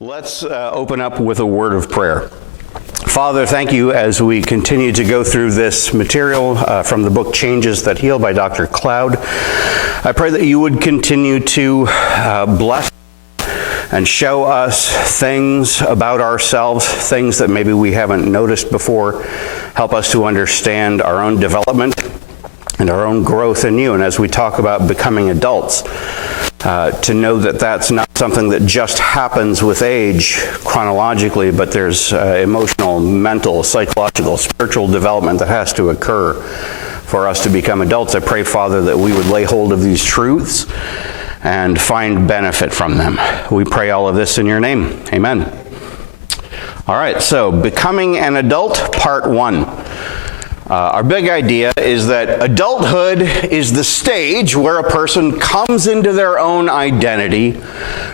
Let's open up with a word of prayer. Father, thank you as we continue to go through this material from the book Changes That Heal by Dr. Cloud. I pray that you would continue to bless and show us things about ourselves, things that maybe we haven't noticed before. Help us to understand our own development and our own growth in you. And as we talk about becoming adults, to know that that's not something that just happens with age chronologically, but there's emotional, mental, psychological, spiritual development that has to occur for us to become adults. I pray, Father, that we would lay hold of these truths and find benefit from them. We pray all of this in your name. Amen. All right, so Becoming an Adult, Part 1. Our big idea is that adulthood is the stage where a person comes into their own identity,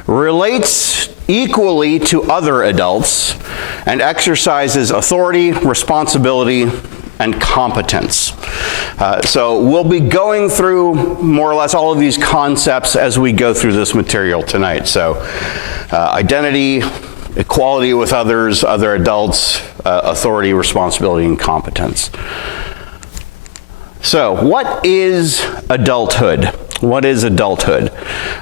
relates equally to other adults, and exercises authority, responsibility, and competence. So we'll be going through more or less all of these concepts as we go through this material tonight. So identity, equality with others, other adults, authority, responsibility, and competence. So, what is adulthood? What is adulthood?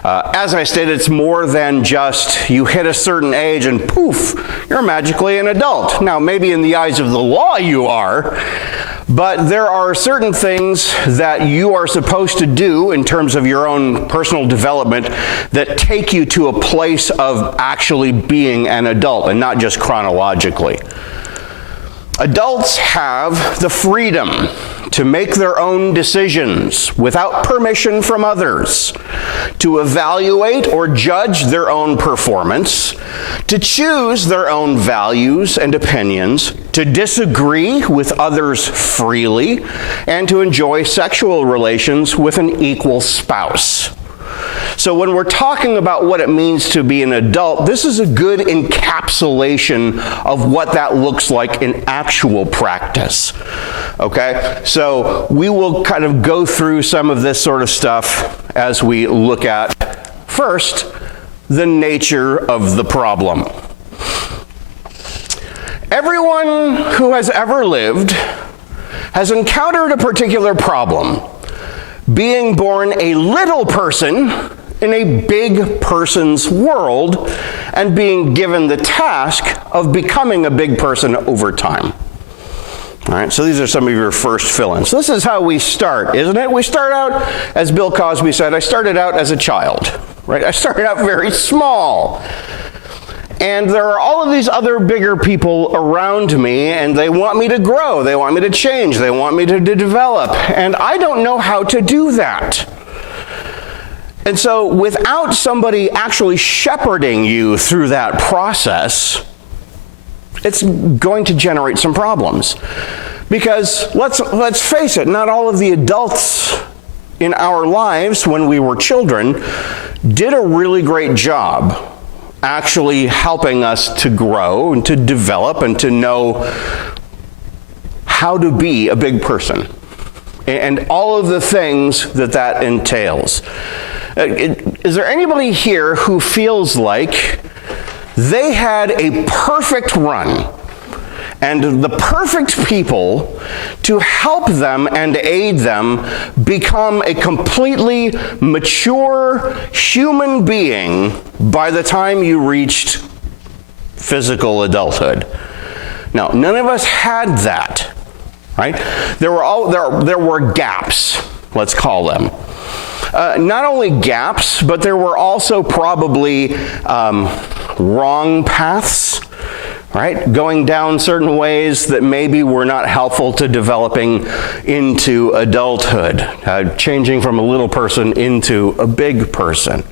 As I stated, it's more than just you hit a certain age and poof, you're magically an adult. Now, maybe in the eyes of the law you are, but there are certain things that you are supposed to do in terms of your own personal development that take you to a place of actually being an adult and not just chronologically. Adults have the freedom to make their own decisions without permission from others, to evaluate or judge their own performance, to choose their own values and opinions, to disagree with others freely, and to enjoy sexual relations with an equal spouse. So when we're talking about what it means to be an adult, this is a good encapsulation of what that looks like in actual practice. Okay? So we will kind of go through some of this sort of stuff as we look at, first, the nature of the problem. Everyone who has ever lived has encountered a particular problem. Being born a little person in a big person's world and being given the task of becoming a big person over time. All right, so these are some of your first fill-ins. This is how we start, isn't it? We start out, as Bill Cosby said, I started out as a child, right? I started out very small. And there are all of these other bigger people around me, and they want me to grow, they want me to change, they want me to develop, and I don't know how to do that. And so without somebody actually shepherding you through that process, it's going to generate some problems. Because let's face it, not all of the adults in our lives when we were children did a really great job actually helping us to grow and to develop and to know how to be a big person and all of the things that entails. Is there anybody here who feels like they had a perfect run and the perfect people to help them and aid them become a completely mature human being by the time you reached physical adulthood? Now, none of us had that, right? There were gaps, let's call them. Not only gaps, but there were also probably wrong paths, right? Going down certain ways that maybe were not helpful to developing into adulthood, changing from a little person into a big person.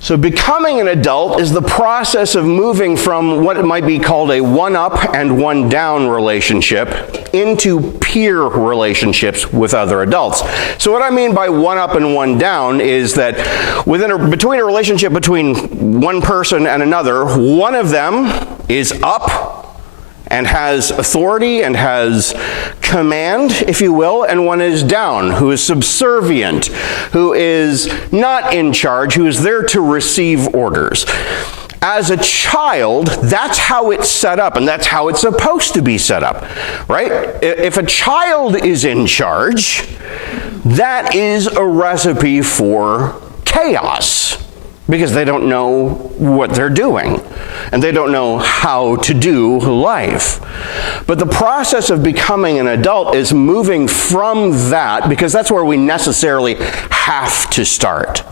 So becoming an adult is the process of moving from what might be called a one-up and one-down relationship into peer relationships with other adults. So what I mean by one-up and one-down is that between a relationship between one person and another, one of them is up and has authority and has command, if you will, and one is down, who is subservient, who is not in charge, who is there to receive orders. as a child, that's how it's set up, and that's how it's supposed to be set up, right? If a child is in charge, that is a recipe for chaos, because they don't know what they're doing, and they don't know how to do life. But the process of becoming an adult is moving from that, because that's where we necessarily have to start.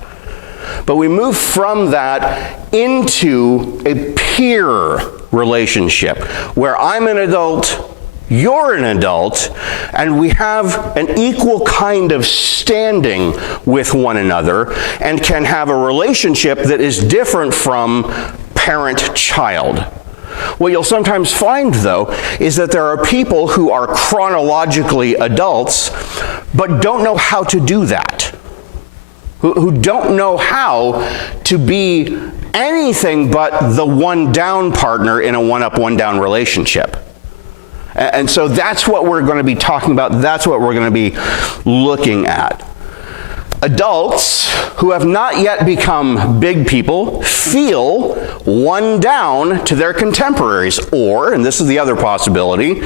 But we move from that into a peer relationship, where I'm an adult, you're an adult, and we have an equal kind of standing with one another and can have a relationship that is different from parent-child. What you'll sometimes find, though, is that there are people who are chronologically adults but don't know how to do that, who don't know how to be anything but the one-down partner in a one-up, one-down relationship. And so that's what we're going to be talking about. That's what we're going to be looking at. Adults who have not yet become big people feel one down to their contemporaries, or, and this is the other possibility,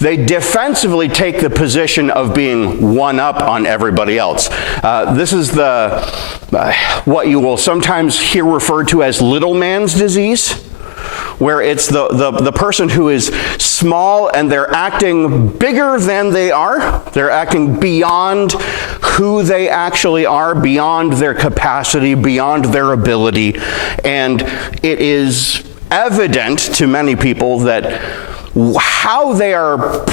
they defensively take the position of being one up on everybody else. This is what you will sometimes hear referred to as little man's disease, where it's the person who is small and they're acting bigger than they are. They're acting beyond who they actually are, beyond their capacity, beyond their ability. And it is evident to many people that how they are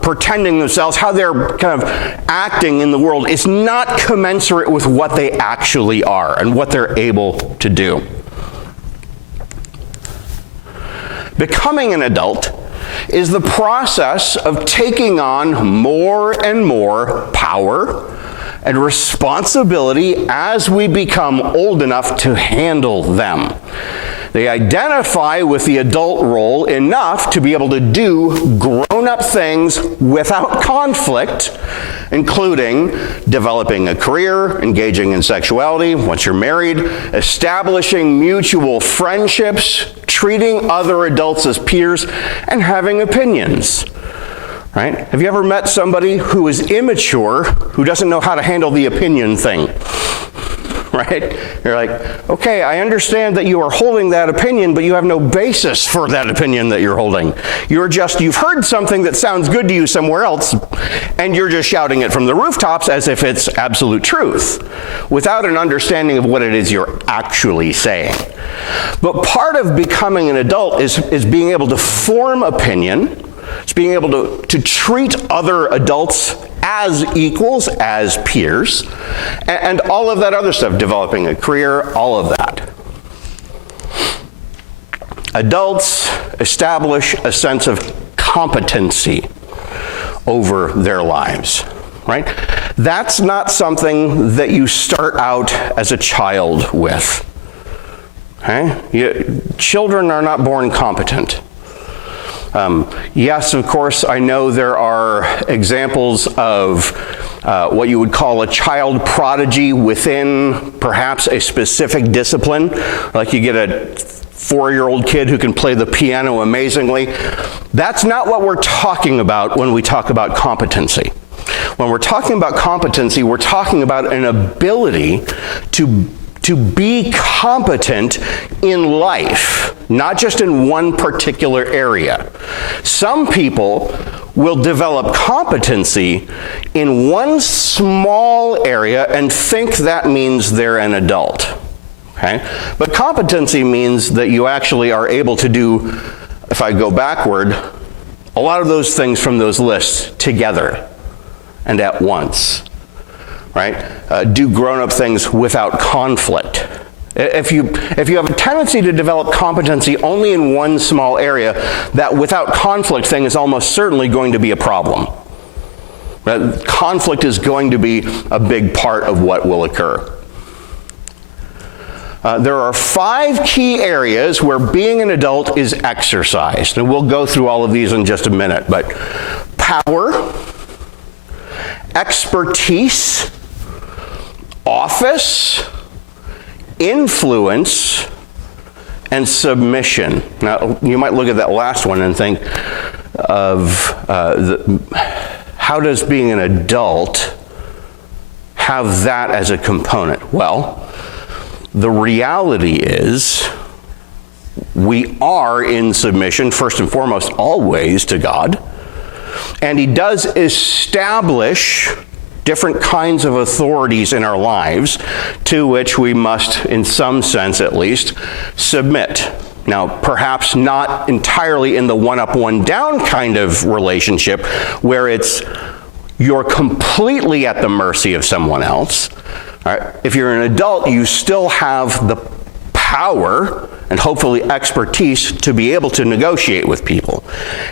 pretending themselves, how they're kind of acting in the world is not commensurate with what they actually are and what they're able to do. Becoming an adult is the process of taking on more and more power and responsibility as we become old enough to handle them. They identify with the adult role enough to be able to do grown-up things without conflict, including developing a career, engaging in sexuality once you're married, establishing mutual friendships, treating other adults as peers, and having opinions. Right? Have you ever met somebody who is immature, who doesn't know how to handle the opinion thing? Right? You're like, okay, I understand that you are holding that opinion, but you have no basis for that opinion that you're holding. You've heard something that sounds good to you somewhere else, and you're just shouting it from the rooftops as if it's absolute truth, without an understanding of what it is you're actually saying. But part of becoming an adult is being able to form opinion. It's being able to treat other adults as equals, as peers, and all of that other stuff, developing a career, all of that. Adults establish a sense of competency over their lives, right? That's not something that you start out as a child with. Okay? Children are not born competent. Yes, of course, I know there are examples of what you would call a child prodigy within perhaps a specific discipline. Like you get a 4-year-old kid who can play the piano amazingly. That's not what we're talking about when we talk about competency. When we're talking about competency, we're talking about an ability to be competent in life, not just in one particular area. Some people will develop competency in one small area and think that means they're an adult. Okay? But competency means that you actually are able to do, if I go backward, a lot of those things from those lists together and at once. Right? Do grown-up things without conflict. If you have a tendency to develop competency only in one small area, that without conflict thing is almost certainly going to be a problem. Right? Conflict is going to be a big part of what will occur. There are 5 key areas where being an adult is exercised, and we'll go through all of these in just a minute, but power, expertise, office, influence, and submission. Now, you might look at that last one and think of how does being an adult have that as a component? Well, the reality is we are in submission, first and foremost, always to God. And he does establish different kinds of authorities in our lives to which we must, in some sense at least, submit. Now, perhaps not entirely in the one-up, one-down kind of relationship where you're completely at the mercy of someone else. All right? If you're an adult, you still have the power and hopefully expertise to be able to negotiate with people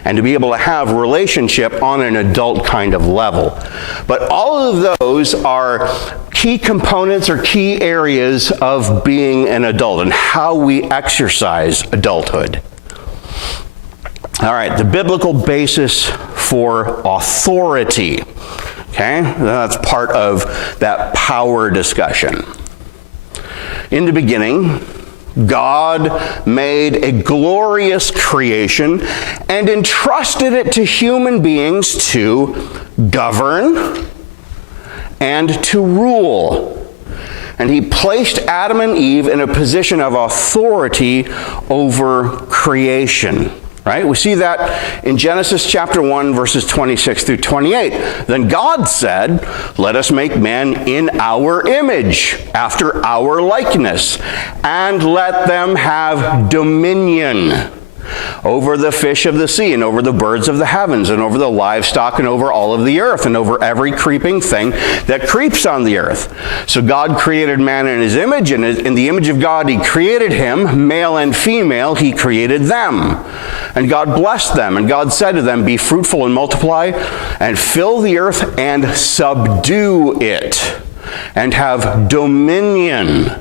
and to be able to have relationship on an adult kind of level. But all of those are key components or key areas of being an adult and how we exercise adulthood. All right, the biblical basis for authority. Okay, that's part of that power discussion. In the beginning, God made a glorious creation and entrusted it to human beings to govern and to rule. And he placed Adam and Eve in a position of authority over creation. Right? We see that in Genesis chapter 1, verses 26 through 28. Then God said, "Let us make man in our image, after our likeness, and let them have dominion over the fish of the sea, and over the birds of the heavens, and over the livestock, and over all of the earth, and over every creeping thing that creeps on the earth." So God created man in his image, and in the image of God he created him, male and female he created them. And God blessed them, and God said to them, "Be fruitful and multiply, and fill the earth and subdue it, and have dominion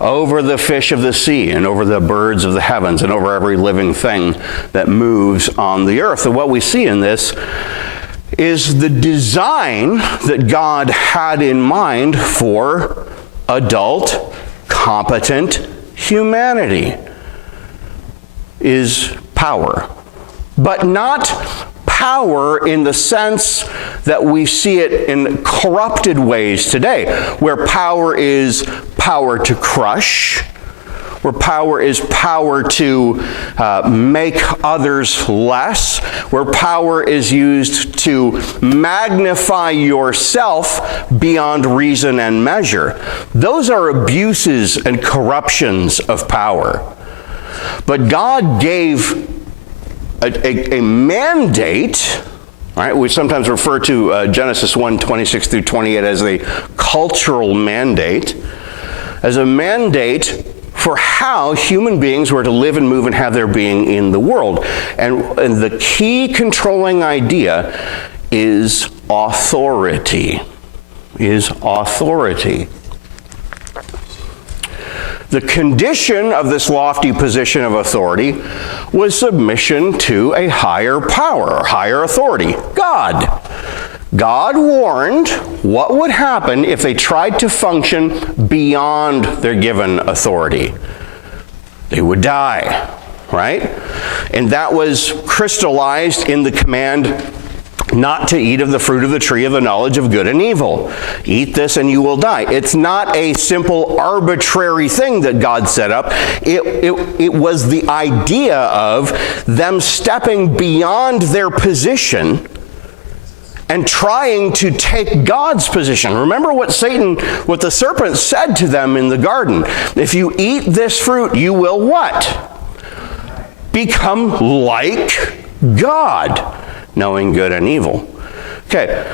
over the fish of the sea, and over the birds of the heavens, and over every living thing that moves on the earth." And what we see in this is the design that God had in mind for adult, competent humanity is power. But not power in the sense that we see it in corrupted ways today, where power is power to crush, where power is power to make others less, where power is used to magnify yourself beyond reason and measure. Those are abuses and corruptions of power. But God gave a mandate, right? We sometimes refer to Genesis 1, 26 through 28 as a cultural mandate, as a mandate for how human beings were to live and move and have their being in the world. And the key controlling idea is authority. The condition of this lofty position of authority was submission to a higher power, or higher authority, God. God warned what would happen if they tried to function beyond their given authority. They would die, right? And that was crystallized in the command not to eat of the fruit of the tree of the knowledge of good and evil. Eat this and you will die. It's not a simple arbitrary thing that God set up. It was the idea of them stepping beyond their position and trying to take God's position. Remember what the serpent said to them in the garden. If you eat this fruit, you will what? Become like God, knowing good and evil. Okay,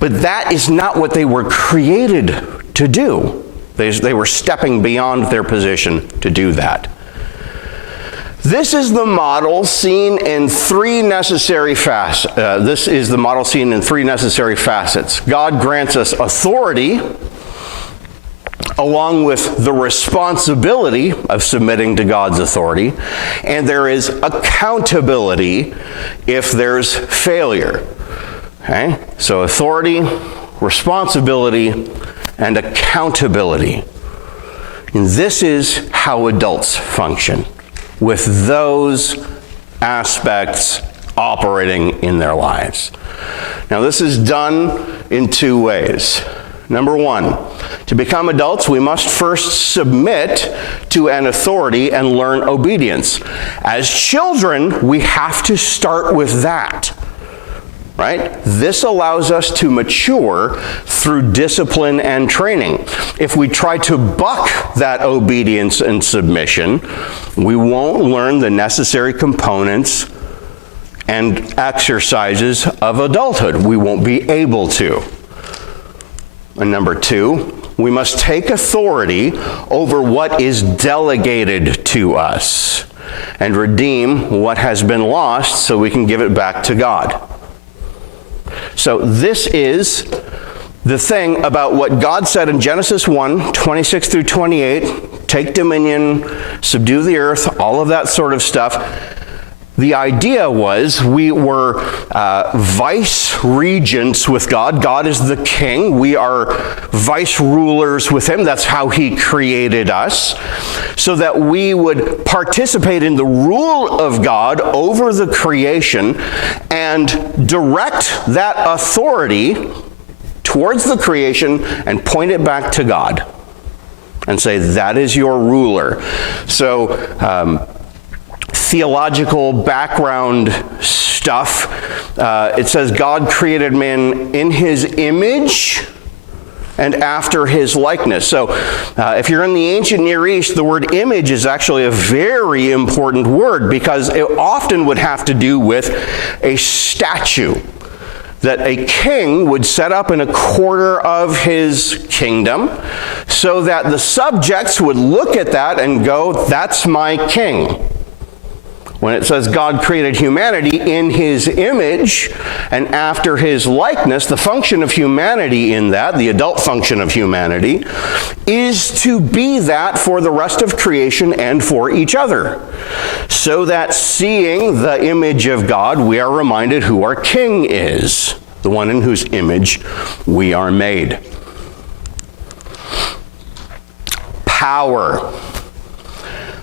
but that is not what they were created to do. They were stepping beyond their position to do that. This is the model seen in three necessary facets. God grants us authority, along with the responsibility of submitting to God's authority, and there is accountability if there's failure. Okay? So authority, responsibility, and accountability. And this is how adults function, with those aspects operating in their lives. Now, this is done in two ways. Number one, to become adults, we must first submit to an authority and learn obedience. As children, we have to start with that. Right? This allows us to mature through discipline and training. If we try to buck that obedience and submission, we won't learn the necessary components and exercises of adulthood. We won't be able to. And number two, we must take authority over what is delegated to us and redeem what has been lost so we can give it back to God. So this is the thing about what God said in Genesis 1, 26 through 28, take dominion, subdue the earth, all of that sort of stuff. The idea was we were vice regents with God. God is the king. We are vice rulers with him. That's how he created us. So that we would participate in the rule of God over the creation and direct that authority towards the creation and point it back to God and say, that is your ruler. So, theological background stuff. It says God created man in his image and after his likeness. So if you're in the ancient Near East, the word image is actually a very important word because it often would have to do with a statue that a king would set up in a quarter of his kingdom so that the subjects would look at that and go, that's my king. When it says God created humanity in his image and after his likeness, the function of humanity in that, the adult function of humanity, is to be that for the rest of creation and for each other. So that seeing the image of God, we are reminded who our king is, the one in whose image we are made. Power.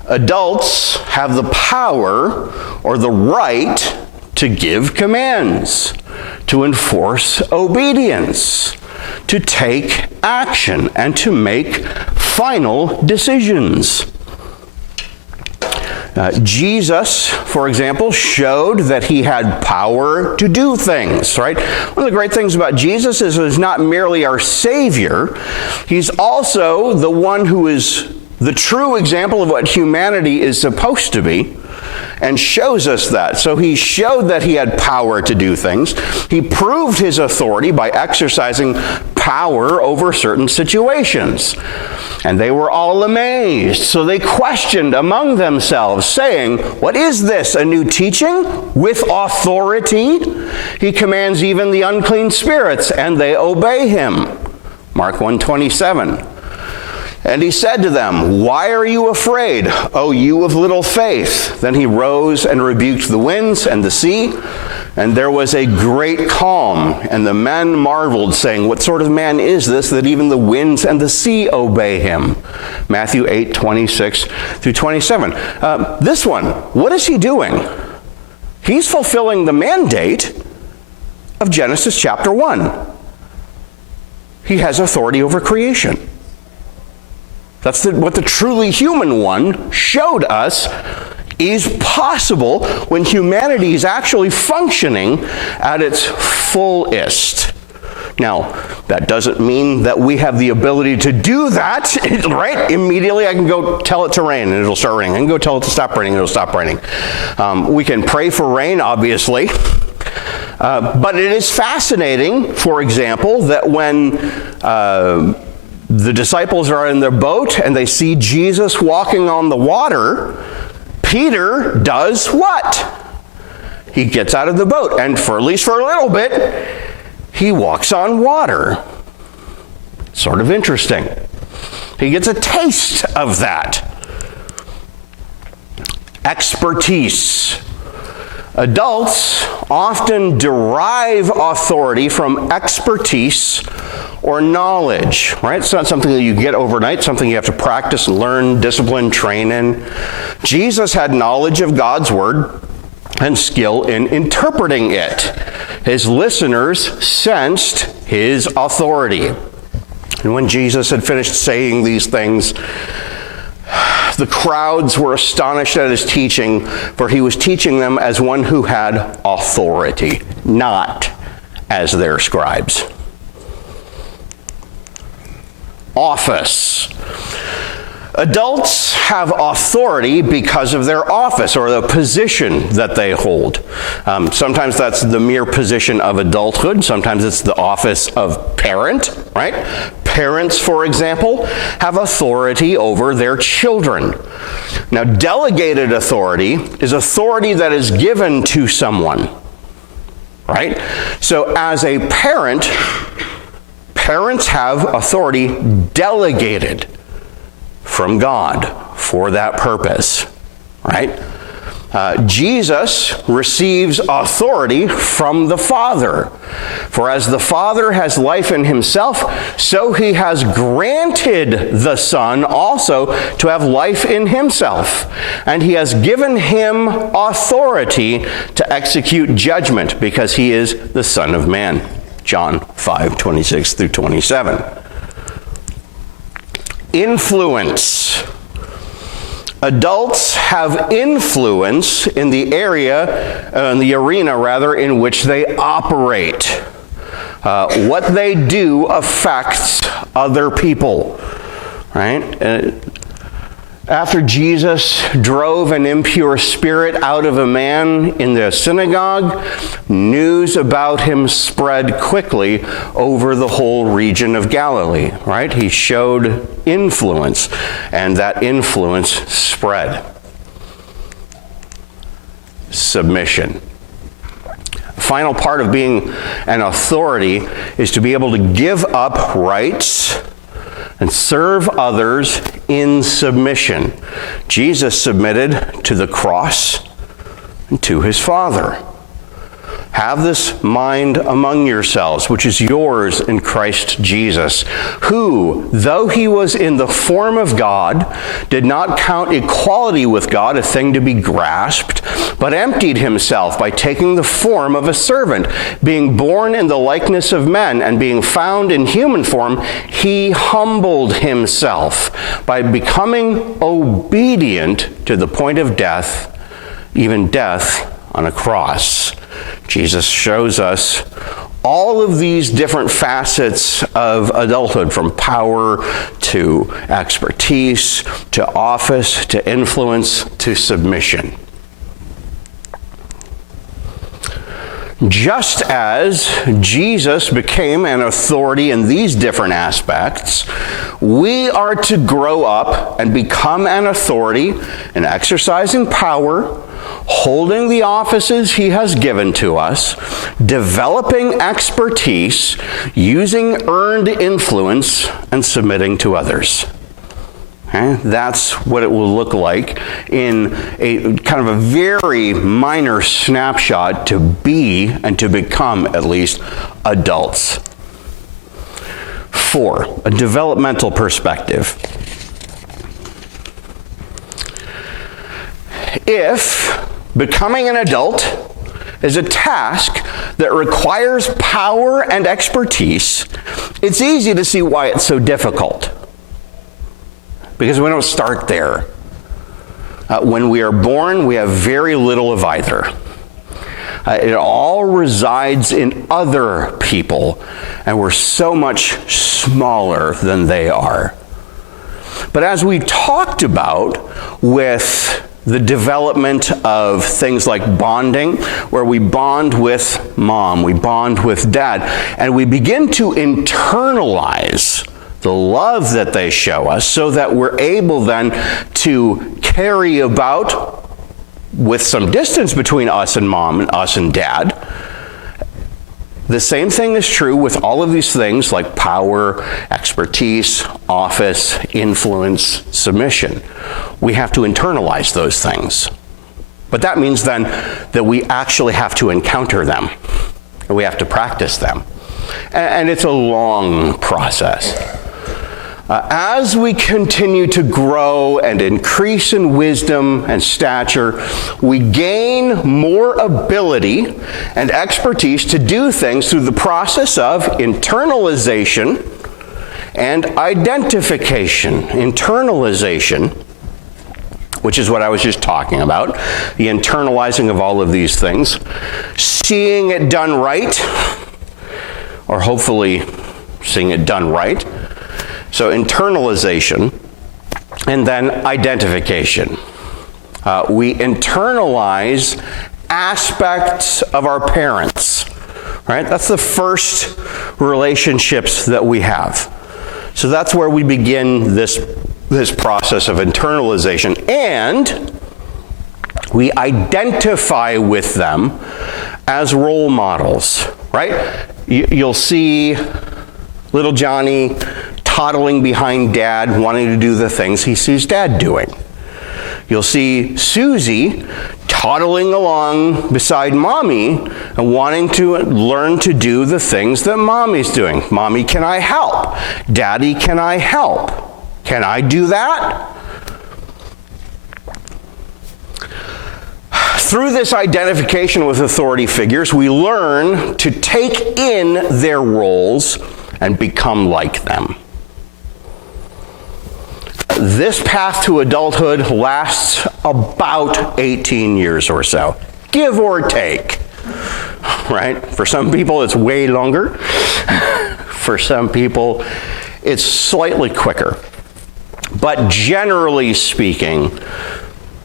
Adults have the power or the right to give commands, to enforce obedience, to take action, and to make final decisions. Jesus, for example, showed that he had power to do things, right? One of the great things about Jesus is he's not merely our Savior, he's also the one who is the true example of what humanity is supposed to be, and shows us that. So he showed that he had power to do things. He proved his authority by exercising power over certain situations. And they were all amazed. So they questioned among themselves, saying, "What is this, a new teaching with authority? He commands even the unclean spirits, and they obey him." Mark 1:27. And he said to them, "Why are you afraid, O you of little faith?" Then he rose and rebuked the winds and the sea, and there was a great calm. And the men marveled, saying, "What sort of man is this, that even the winds and the sea obey him?" Matthew 8:26 through 27. This one, what is he doing? He's fulfilling the mandate of Genesis chapter 1. He has authority over creation. That's what the truly human one showed us is possible when humanity is actually functioning at its fullest. Now, that doesn't mean that we have the ability to do that, right? Immediately I can go tell it to rain and it'll start raining. I can go tell it to stop raining and it'll stop raining. We can pray for rain, obviously. But it is fascinating, for example, that when the disciples are in their boat and they see Jesus walking on the water, Peter does what? He gets out of the boat, and at least for a little bit, he walks on water. Sort of interesting. He gets a taste of that. Expertise. Adults often derive authority from expertise or knowledge, right? It's not something that you get overnight, something you have to practice and learn, discipline, train in. Jesus had knowledge of God's word and skill in interpreting it. His listeners sensed his authority. And when Jesus had finished saying these things, the crowds were astonished at his teaching, for he was teaching them as one who had authority, not as their scribes. Office. Adults have authority because of their office or the position that they hold. Sometimes that's the mere position of adulthood. Sometimes it's the office of parent, right? Parents, for example, have authority over their children. Now, delegated authority is authority that is given to someone, right? So as a parent, parents have authority delegated from God for that purpose, right? Jesus receives authority from the Father. For as the Father has life in himself, so he has granted the Son also to have life in himself. And he has given him authority to execute judgment because he is the Son of Man. John 5:26 through 27. Influence. Adults have influence in the arena in which they operate. What they do affects other people, right? After Jesus drove an impure spirit out of a man in the synagogue, news about him spread quickly over the whole region of Galilee, right? He showed influence, and that influence spread. Submission. The final part of being an authority is to be able to give up rights and serve others in submission. Jesus submitted to the cross and to his Father. Have this mind among yourselves, which is yours in Christ Jesus, who, though he was in the form of God, did not count equality with God a thing to be grasped, but emptied himself by taking the form of a servant. Being born in the likeness of men and being found in human form, he humbled himself by becoming obedient to the point of death, even death on a cross. Jesus shows us all of these different facets of adulthood, from power to expertise, to office, to influence, to submission. Just as Jesus became an authority in these different aspects, we are to grow up and become an authority in exercising power, holding the offices he has given to us, developing expertise, using earned influence, and submitting to others. Okay? That's what it will look like in a kind of a very minor snapshot to be and to become at least adults. 4, a developmental perspective. If becoming an adult is a task that requires power and expertise, it's easy to see why it's so difficult. Because we don't start there. When we are born, we have very little of either. It all resides in other people, and we're so much smaller than they are. But as we talked about with the development of things like bonding, where we bond with mom, we bond with dad, and we begin to internalize the love that they show us so that we're able then to carry about, with some distance between us and mom and us and dad. The same thing is true with all of these things like power, expertise, office, influence, submission. We have to internalize those things. But that means then that we actually have to encounter them, and we have to practice them. And it's a long process. As we continue to grow and increase in wisdom and stature, we gain more ability and expertise to do things through the process of internalization and identification. Internalization, which is what I was just talking about, the internalizing of all of these things, seeing it done right, or hopefully seeing it done right. So internalization, and then identification. We internalize aspects of our parents, right? That's the first relationships that we have. So that's where we begin this process of internalization, and we identify with them as role models, right? You'll see little Johnny toddling behind Dad, wanting to do the things he sees Dad doing. You'll see Susie toddling along beside Mommy and wanting to learn to do the things that Mommy's doing. Mommy, can I help? Daddy, can I help? Can I do that? Through this identification with authority figures, we learn to take in their roles and become like them. This path to adulthood lasts about 18 years or so, give or take, right? For some people, it's way longer. For some people, it's slightly quicker. But generally speaking,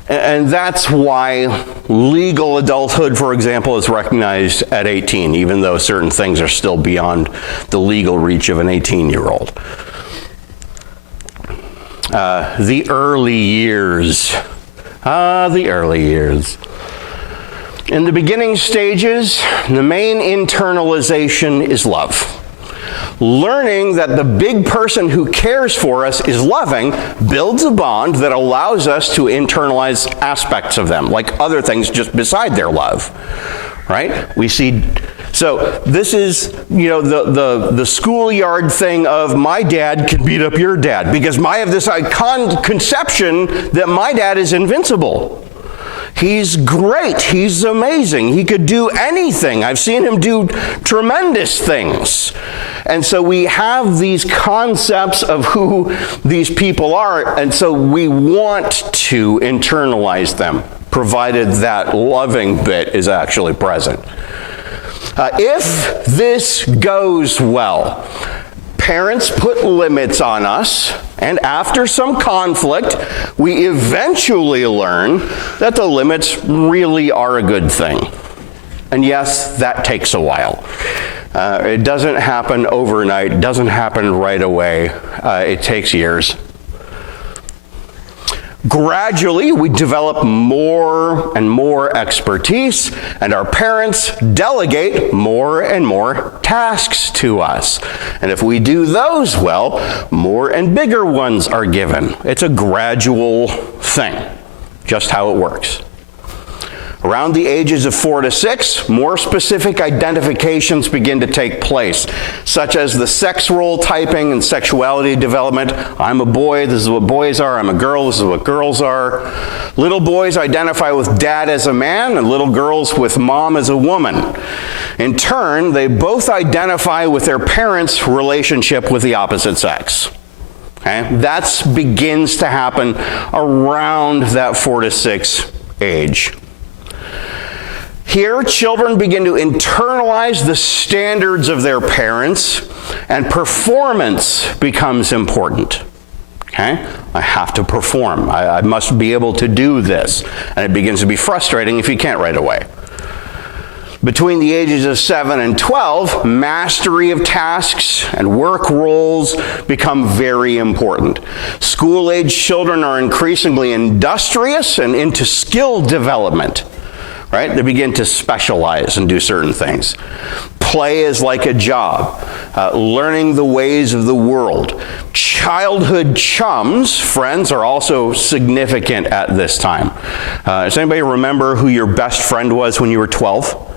and that's why legal adulthood, for example, is recognized at 18, even though certain things are still beyond the legal reach of an 18-year-old. The early years. The early years. In the beginning stages, the main internalization is love. Learning that the big person who cares for us is loving builds a bond that allows us to internalize aspects of them, like other things just beside their love, right? We see, so this is, the schoolyard thing of my dad can beat up your dad, because I have this conception that my dad is invincible. He's great. He's amazing. He could do anything. I've seen him do tremendous things. And so we have these concepts of who these people are, and so we want to internalize them, provided that loving bit is actually present. If this goes well, parents put limits on us, and after some conflict, we eventually learn that the limits really are a good thing. And yes, that takes a while. It doesn't happen overnight, it doesn't happen right away. It takes years. Gradually, we develop more and more expertise, and our parents delegate more and more tasks to us. And if we do those well, more and bigger ones are given. It's a gradual thing, just how it works. Around the ages of 4 to 6, more specific identifications begin to take place, such as the sex role typing and sexuality development. I'm a boy, this is what boys are. I'm a girl, this is what girls are. Little boys identify with dad as a man, and little girls with mom as a woman. In turn, they both identify with their parents' relationship with the opposite sex. Okay? That begins to happen around that 4 to 6 age. Here, children begin to internalize the standards of their parents, and performance becomes important. Okay? I have to perform. I must be able to do this. And it begins to be frustrating if you can't right away. Between the ages of 7 and 12, mastery of tasks and work roles become very important. School-age children are increasingly industrious and into skill development. Right? They begin to specialize and do certain things. Play is like a job. Learning the ways of the world. Childhood chums, friends, are also significant at this time. Does anybody remember who your best friend was when you were 12?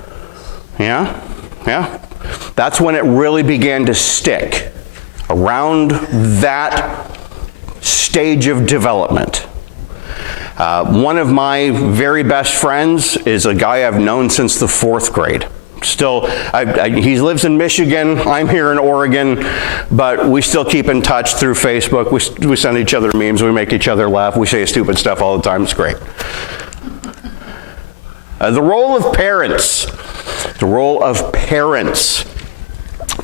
Yeah? Yeah? That's when it really began to stick, around that stage of development. One of my very best friends is a guy I've known since the 4th grade. Still, he lives in Michigan, I'm here in Oregon, but we still keep in touch through Facebook. We send each other memes, we make each other laugh, we say stupid stuff all the time, it's great. The role of parents. The role of parents.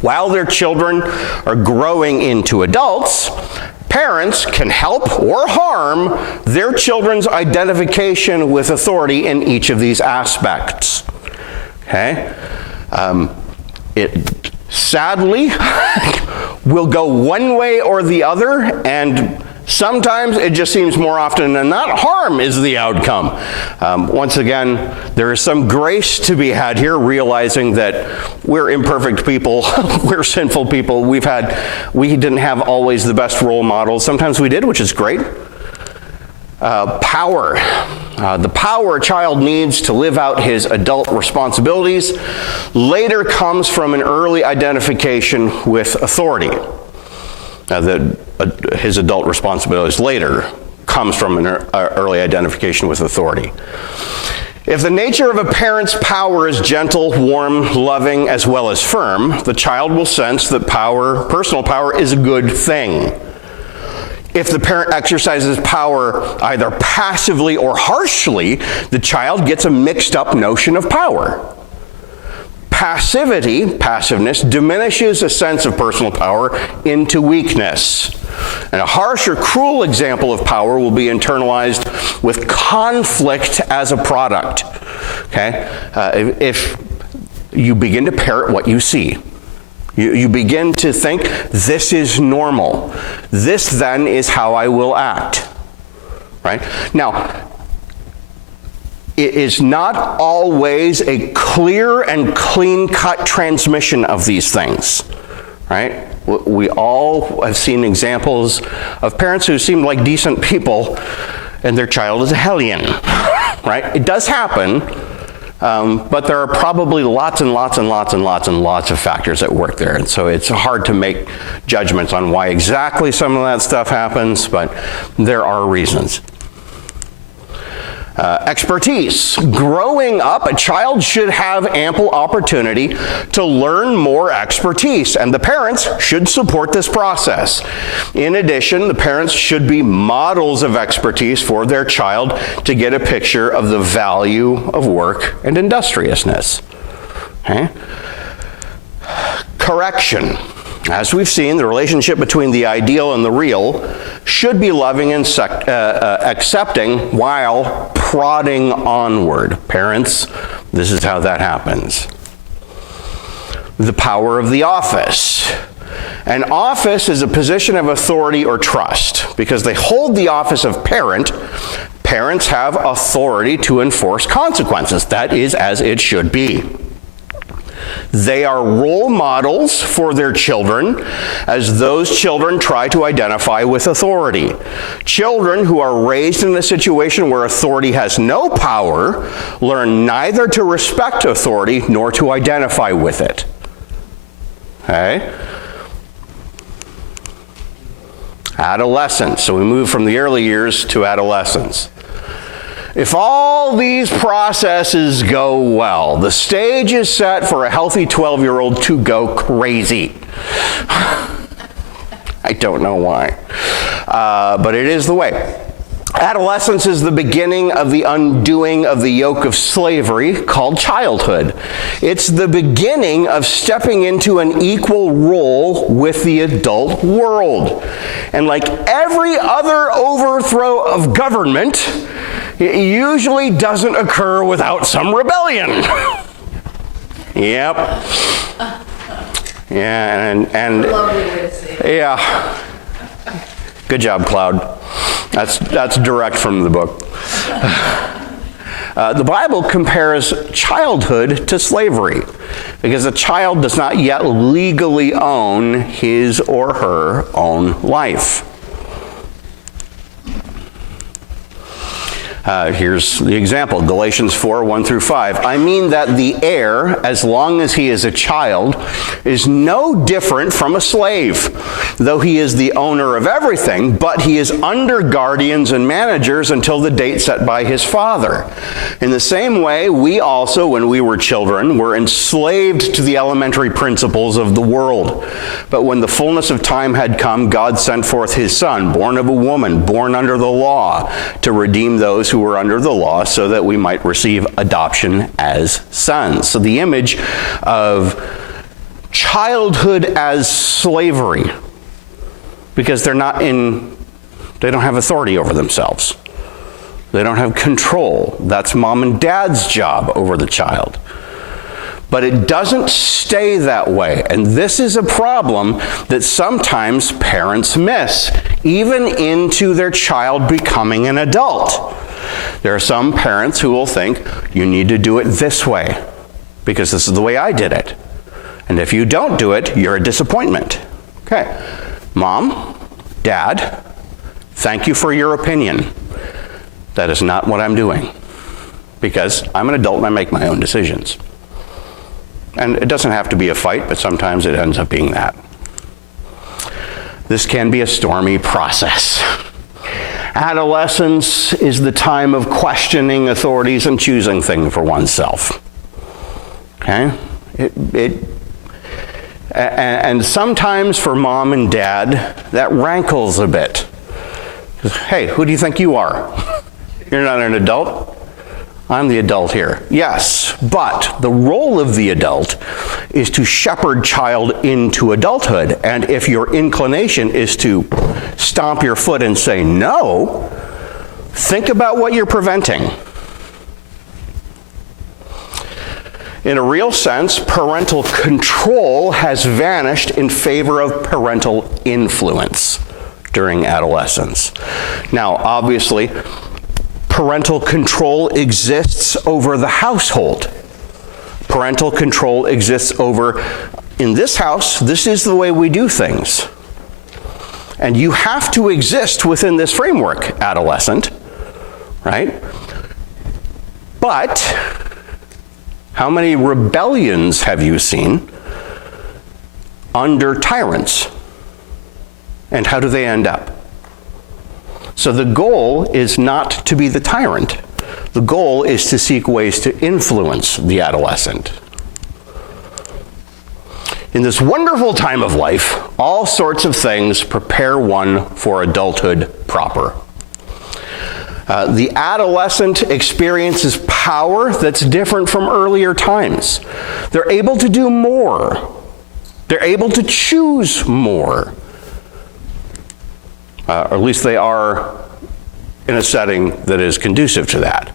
While their children are growing into adults, parents can help or harm their children's identification with authority in each of these aspects. Okay? It sadly will go one way or the other, and sometimes it just seems more often than not harm is the outcome. Once again, there is some grace to be had here, realizing that we're imperfect people, we're sinful people, we didn't have always the best role models. Sometimes we did, which is great. Power. The power a child needs to live out his adult responsibilities later comes from an early identification with authority. His adult responsibilities later comes from an early identification with authority. If the nature of a parent's power is gentle, warm, loving, as well as firm, the child will sense that personal power is a good thing. If the parent exercises power either passively or harshly, the child gets a mixed up notion of power. Passiveness, diminishes a sense of personal power into weakness. And a harsh or cruel example of power will be internalized with conflict as a product. Okay? If you begin to parrot what you see, you begin to think, this is normal. This then is how I will act. Right? Now, it is not always a clear and clean-cut transmission of these things. Right? We all have seen examples of parents who seem like decent people and their child is a hellion. Right? It does happen. But there are probably lots and lots and lots and lots and lots of factors at work there. And so it's hard to make judgments on why exactly some of that stuff happens, but there are reasons. Expertise. Growing up, a child should have ample opportunity to learn more expertise, and the parents should support this process. In addition, the parents should be models of expertise for their child to get a picture of the value of work and industriousness. Okay? Correction. As we've seen, the relationship between the ideal and the real should be loving and accepting while prodding onward. Parents, this is how that happens. The power of the office. An office is a position of authority or trust. Because they hold the office of parent, parents have authority to enforce consequences. That is as it should be. They are role models for their children as those children try to identify with authority. Children who are raised in a situation where authority has no power learn neither to respect authority nor to identify with it. Okay? Adolescence. So we move from the early years to adolescence. If all these processes go well, the stage is set for a healthy 12-year-old to go crazy. I don't know why, but it is the way. Adolescence is the beginning of the undoing of the yoke of slavery called childhood. It's the beginning of stepping into an equal role with the adult world. And like every other overthrow of government, it usually doesn't occur without some rebellion. Yep. Yeah, and lovely way to say it. Yeah. Good job, Cloud. That's direct from the book. The Bible compares childhood to slavery because a child does not yet legally own his or her own life. Here's the example, Galatians 4, 1 through 5. I mean that the heir, as long as he is a child, is no different from a slave, though he is the owner of everything, but he is under guardians and managers until the date set by his father. In the same way, we also, when we were children, were enslaved to the elementary principles of the world. But when the fullness of time had come, God sent forth his Son, born of a woman, born under the law, to redeem those who were under the law, so that we might receive adoption as sons. So the image of childhood as slavery, because they don't have authority over themselves. They don't have control. That's mom and dad's job over the child. But it doesn't stay that way. And this is a problem that sometimes parents miss, even into their child becoming an adult. There are some parents who will think, you need to do it this way, because this is the way I did it. And if you don't do it, you're a disappointment. Okay. Mom, Dad, thank you for your opinion. That is not what I'm doing, because I'm an adult and I make my own decisions. And it doesn't have to be a fight, but sometimes it ends up being that. This can be a stormy process. Adolescence is the time of questioning authorities and choosing things for oneself. Okay? And sometimes for mom and dad, that rankles a bit. Hey, who do you think you are? You're not an adult. I'm the adult here. Yes, but the role of the adult is to shepherd child into adulthood. And if your inclination is to stomp your foot and say no, think about what you're preventing. In a real sense, parental control has vanished in favor of parental influence during adolescence. Now, obviously, parental control exists over the household. Parental control exists over, in this house, this is the way we do things. And you have to exist within this framework, adolescent, right? But how many rebellions have you seen under tyrants? And how do they end up? So the goal is not to be the tyrant. The goal is to seek ways to influence the adolescent. In this wonderful time of life, all sorts of things prepare one for adulthood proper. The adolescent experiences power that's different from earlier times. They're able to do more. They're able to choose more. Or at least they are in a setting that is conducive to that.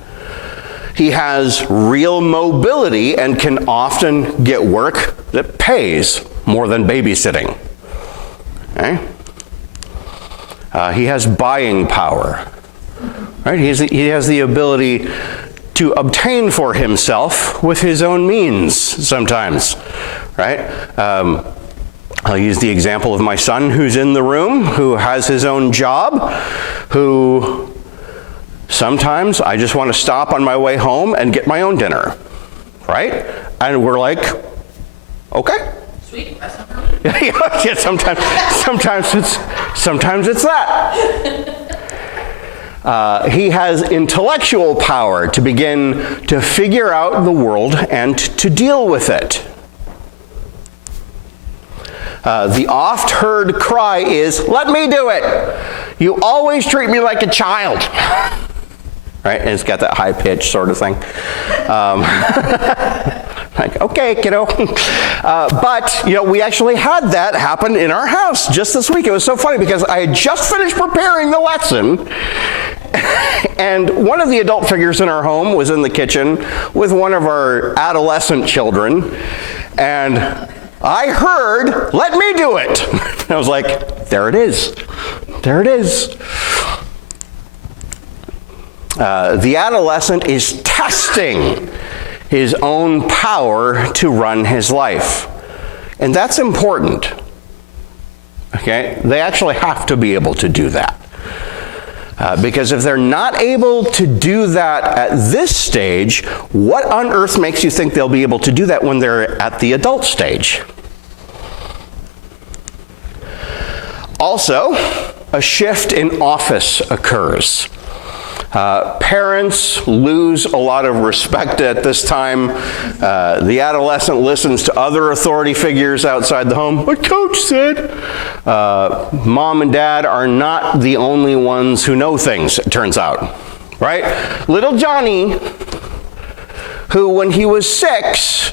He has real mobility and can often get work that pays more than babysitting. Okay? He has buying power. Right? He has the ability to obtain for himself with his own means sometimes. Right? I'll use the example of my son who's in the room, who has his own job, who sometimes I just want to stop on my way home and get my own dinner, right? And we're like, okay. Sweet, that's not wrong. Yeah, sometimes it's that. He has intellectual power to begin to figure out the world and to deal with it. The oft-heard cry is, let me do it. You always treat me like a child. Right? And it's got that high-pitched sort of thing. Like, okay, kiddo. But, we actually had that happen in our house just this week. It was so funny because I had just finished preparing the lesson, and one of the adult figures in our home was in the kitchen with one of our adolescent children, and I heard, let me do it. I was like, there it is. There it is. The adolescent is testing his own power to run his life. And that's important. Okay? They actually have to be able to do that. Because if they're not able to do that at this stage, what on earth makes you think they'll be able to do that when they're at the adult stage? Also, a shift in office occurs. Parents lose a lot of respect at this time. The adolescent listens to other authority figures outside the home. What coach said. Mom and dad are not the only ones who know things, it turns out. Right? Little Johnny, who when he was 6,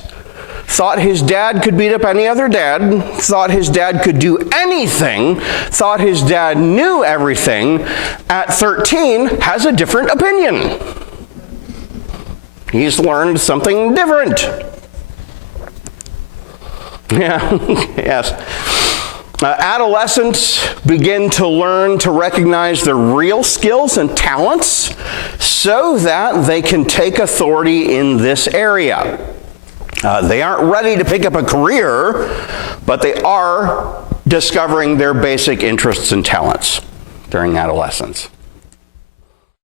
thought his dad could beat up any other dad, thought his dad could do anything, thought his dad knew everything, at 13 has a different opinion. He's learned something different. Yeah, yes. Adolescents begin to learn to recognize their real skills and talents so that they can take authority in this area. They aren't ready to pick up a career, but they are discovering their basic interests and talents during adolescence.